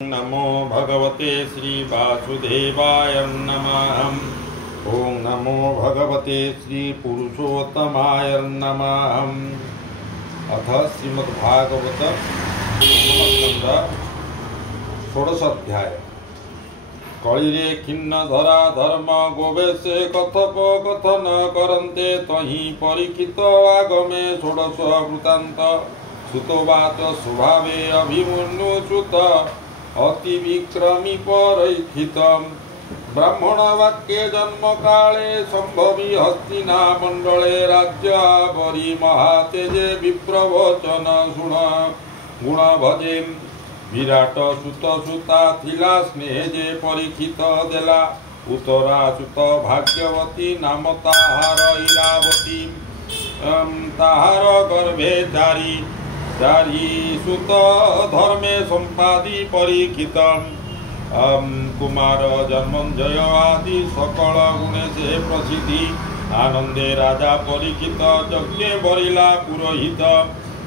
नमो भगवते श्री वासुदेवाय नमः। ओं नमो भगवते श्री पुरुषोत्तमाय नमः। अथ श्रीमद्भागवत षोडशाध्याय। कलिरे खिन्न धरा धर्म गोवेशे कथोपकथन करन्ते तहि परीक्षित आगमे षोडश वृत्तान्त। सुतोवाच स्वभावे अभिमन्युच्युत अति विक्रमी परीक्षित। ब्राह्मण वाक्ये जन्म काले संभवी हस्तिना मंडले राज्यावरी महातेजे विप्रवचन शुण गुण भजे। विराट सुत सुता थिला स्नेहे परीक्षित देला। उत्तरा सुत भाग्यवती नाम ताहार इरावती। ताहार गर्भे चारी सुत धर्मे संपादी परीक्षित। कुमार जन्मंजय आदि सकल गुणे से प्रसिद्धि। आनंदे राजा परीक्षित यज्ञ बरिला पुरोहित।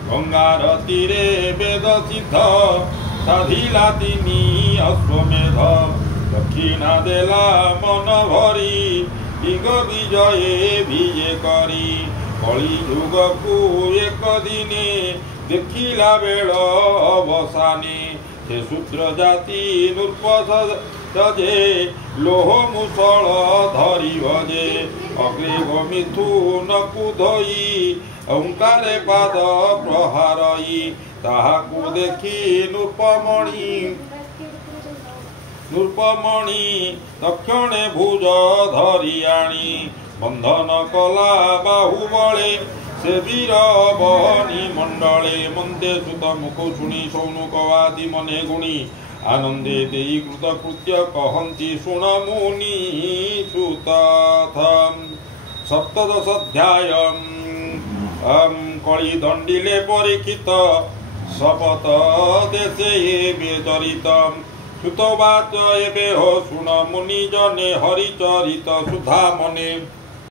गंगार तीरे वेद सिद्ध साधिला तिनी अश्वमेध। दक्षिणा देला मन भरी दिग विजये विजय करी। कली युग को एक दिने देखिला बेल अवसाने। से शूद्र जाति नृपजे लोह मुसल धरी भजे। अग्रे मिथुन कुधई ओंकारे पाद प्रहारई। ताहाकु देखी नृपमणि दक्षिणे भुज धरी आनी। बंधन कला बाहुबले से वीर बहनी मंडले। मंदे सुत मुख शुणी सौनुक आदि मने गुणी। आनंदे देई कृतकृत्य कहन्ति शुण मुनि सुत। सप्तदशाध्याय। कली दंडिले परीक्षित शपथ देशे बेचरित। सुतवाच एबे हो शुण मुनि जने हरिचरित सुधा मने।